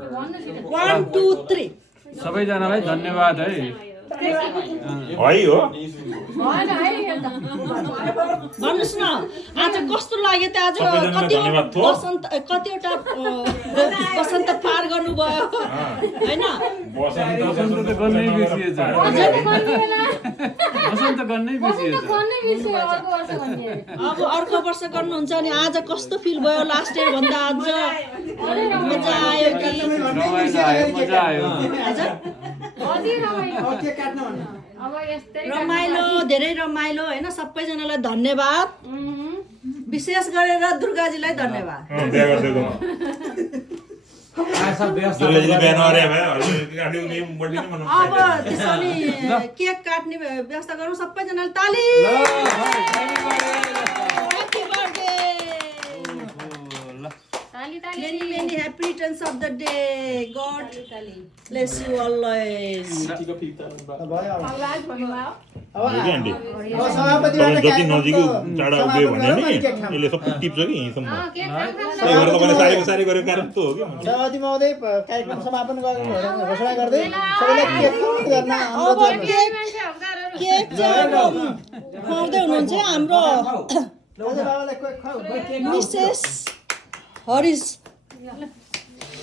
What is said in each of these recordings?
1 2 3 सबैजनालाई धन्यवाद है है हो भन्नुस् न आज कस्तो लाग्यो त आज कतिवटा वसन्त पार गर्नुभयो हैन वसन्त त गर्नै बिर्सिएछ वसन्त गर्नै बिर्सिएछ अब अर्को वर्ष गर्नुहुन्छ अनि आज कस्तो फिल भयो लास्ट इयर भन्दा आज मजा आयो कि मजा आयो रमाइलो धेरै रमाइलो हैन सबैजनालाई धन्यवाद विशेष गरेर दुर्गाजीलाई धन्यवाद बिहा गर्दैको दुर्गाजीले बिहा नगरे भए अब त्यसैले केक काट्ने व्यवस्था गरौँ सबैजनाले ताली Many happy returns of the day. God bless you always. जति नजिकै टाढा उभियो भने नि यसले सबै टिप्छ कि यहीँसम्म त्यही भएर तपाईँले सारेको सारे गरेको कारण त हो कि सभापति महोदय कार्यक्रम समापन गर्ने घोषणा गर्दै सबैलाई केक गर्न केक खुवाउँदै हुनुहुन्छ हाम्रो मिसेस हरिस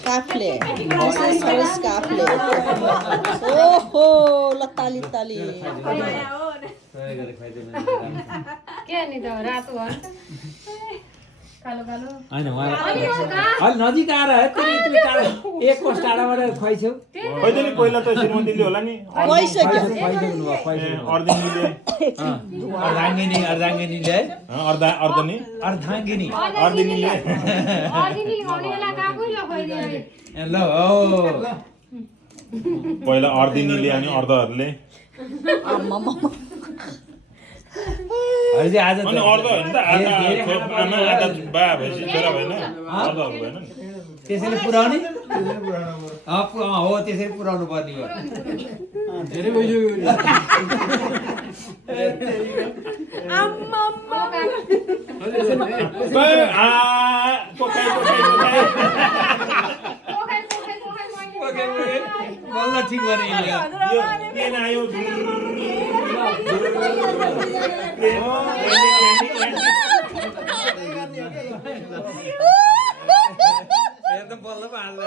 काफ्ले ओहो लताली ताली के नि त रातो हो कालो कालो हैन अलि नजिक आएर एक कोस टाढाबाट खुवाइछौ होइन नि पहिला त श्रीमतीले होला नि अर्धाङ्गिनीले अर्धाङ्गिनीले अर्धाङ्गिनी ल हो पहिला अर्धिनीले अनि अर्धहरूले अहिले आज अनि अर्ध होइन त आमा आधा बा भएपछि छोरा भएन अर्धहरू भएन त्यसैले पुर्याउने हो त्यसरी पुर्याउनु पर्ने हो धेरै भइसक्यो बल्ल ठिक भने आयो एकदम बल्ल पो हाल्ला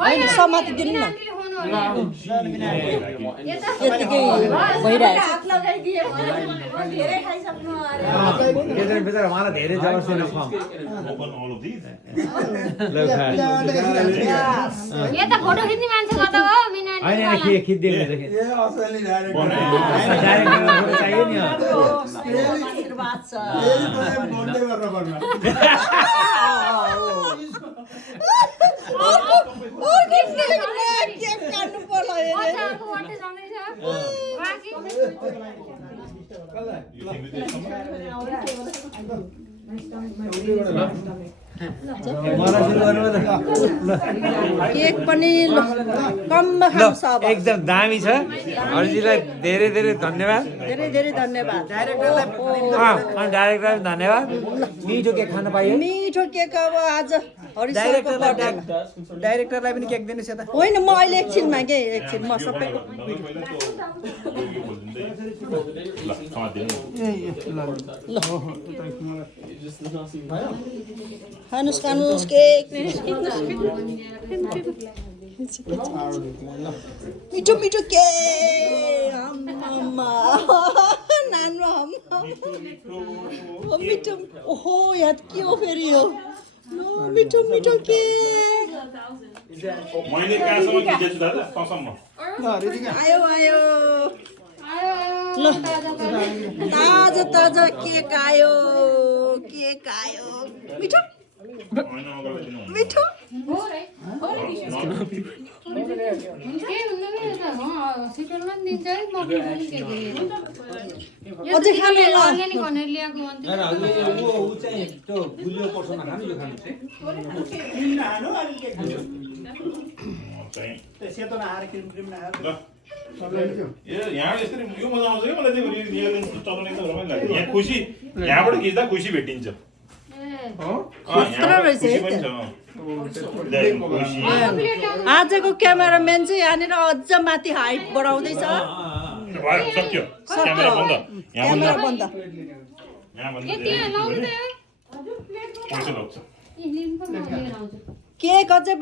होइन समाति दिनु न यतिकै भइरहेको बेचारा उहाँलाई धेरै जबरजस्ती नखुवाऊ यता फोटो खिच्ने मान्छे कता हो बिना होइन खिच्दिएको चाहियो नि आशीर्वाद छ केक काट्नु पर्ला अर्को वाटे जाँदैछ बाकी केक पनि कम खान्छ अब एकदम दामी छ हरिजीलाई धेरै धेरै धन्यवाद धेरै धेरै धन्यवाद डाइरेक्टरलाई धन्यवाद मिठो केक खान पाइयो मिठो केक अब आज डाइरेक्टरलाई पनि केक दिनुस् यता होइन म अहिले एकछिनमा के एकछिन म सबैको खानुस् खानुस् केक मिठो मिठो केक नानो मिठो ओहो यहाँ के हो फेरि यो मिठो मिठो केक मैले कहाँसम्म खिचेछु दादा तँसम्म आयो आयो ल ताजा ताजा केक आयो मिठो मिठो अझै खानु ल अर्ग्यानिक भनेर ल्याएको सेतो नहार क्रिम नहार यहाँ यसरी यो मजा आउँछ कि मलाई त्यो चलाउने त रमाइलो लाग्छ यहाँ खुसी यहाँबाट खिच्दा खुसी भेटिन्छ खतरा रहेछ है आजको क्यामेराम्यान चाहिँ यहाँनिर अझ माथि हाइट बढाउँदैछ सक्यो क्यामेरा बन्द क्यामेरा बन्द यहाँ ए त्यहाँ लाउनु त पैसा लाग्छ लिनु पनि लिएर आउँछु केक अझै